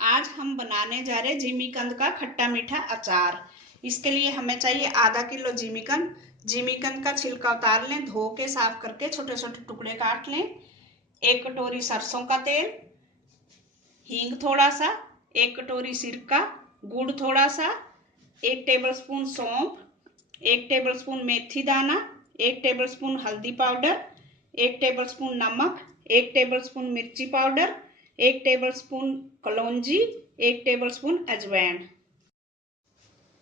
आज हम बनाने जा रहे जिमीकंद का खट्टा मीठा अचार। इसके लिए हमें चाहिए आधा किलो जिमीकंद। जिमीकंद का छिलका उतार लें, धो के साफ करके छोटे छोटे टुकड़े काट लें। 1 कटोरी सरसों का तेल, हींग थोड़ा सा, 1 कटोरी सिरका, गुड़ थोड़ा सा, 1 टेबलस्पून सौंफ, 1 टेबलस्पून मेथी दाना, 1 टेबलस्पून हल्दी पाउडर, 1 टेबलस्पून नमक, 1 टेबलस्पून मिर्ची पाउडर, 1 टेबलस्पून कलौंजी, 1 टेबलस्पून अजवाइन।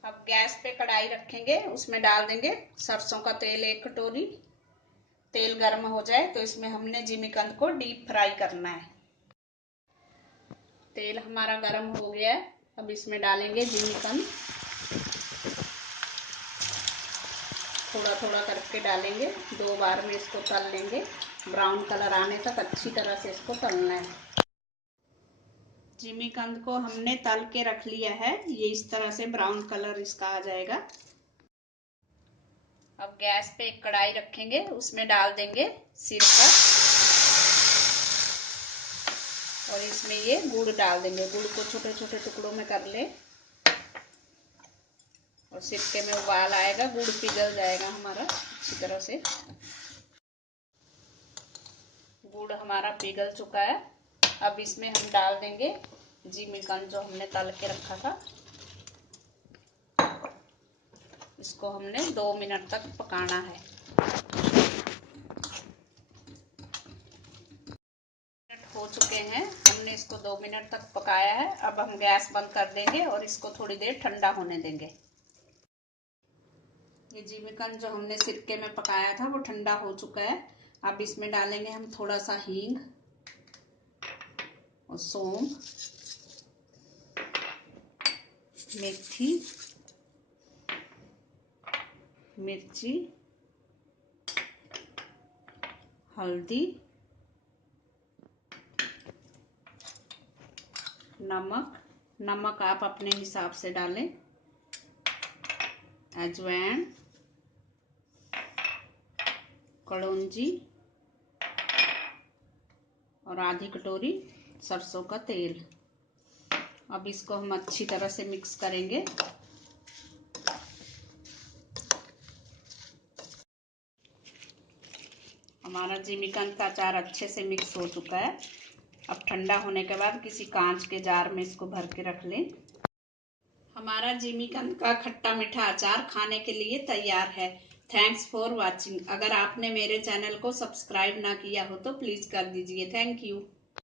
अब गैस पे कढ़ाई रखेंगे, उसमें डाल देंगे सरसों का तेल 1 कटोरी। तेल गर्म हो जाए तो इसमें हमने जिमीकंद को डीप फ्राई करना है। तेल हमारा गर्म हो गया है, अब इसमें डालेंगे जिमीकंद। थोड़ा थोड़ा करके डालेंगे, 2 बार में इसको तल लेंगे। ब्राउन कलर आने तक अच्छी तरह से इसको तलना है। जिमीकंद को हमने तल के रख लिया है, ये इस तरह से ब्राउन कलर इसका आ जाएगा। अब गैस पे एक कढ़ाई रखेंगे, उसमें डाल देंगे सिरका और इसमें ये गुड़ डाल देंगे। गुड़ को छोटे छोटे टुकड़ों में कर ले और सिरके में उबाल आएगा, गुड़ पिघल जाएगा हमारा अच्छी तरह से। गुड़ हमारा पिघल चुका है। अब इसमें हम डाल देंगे जिमीकंद जो हमने तल के रखा था। इसको हमने 2 मिनट तक पकाना है। हो चुके हैं, हमने इसको 2 मिनट तक पकाया है। अब हम गैस बंद कर देंगे और इसको थोड़ी देर ठंडा होने देंगे। ये जिमीकंद जो हमने सिरके में पकाया था वो ठंडा हो चुका है। अब इसमें डालेंगे हम थोड़ा सा हींग और सौंफ, मेथी, मिर्ची, हल्दी, नमक आप अपने हिसाब से डालें, अजवाइन, कलौंजी और आधी कटोरी सरसों का तेल। अब इसको हम अच्छी तरह से मिक्स करेंगे। हमारा जिमीकंद का अचार अच्छे से मिक्स हो चुका है। अब ठंडा होने के बाद किसी कांच के जार में इसको भर के रख लें। हमारा जिमीकंद का खट्टा मीठा अचार खाने के लिए तैयार है। Thanks for watching. अगर आपने मेरे चैनल को सब्सक्राइब ना किया हो तो प्लीज कर दीजिए। Thank you.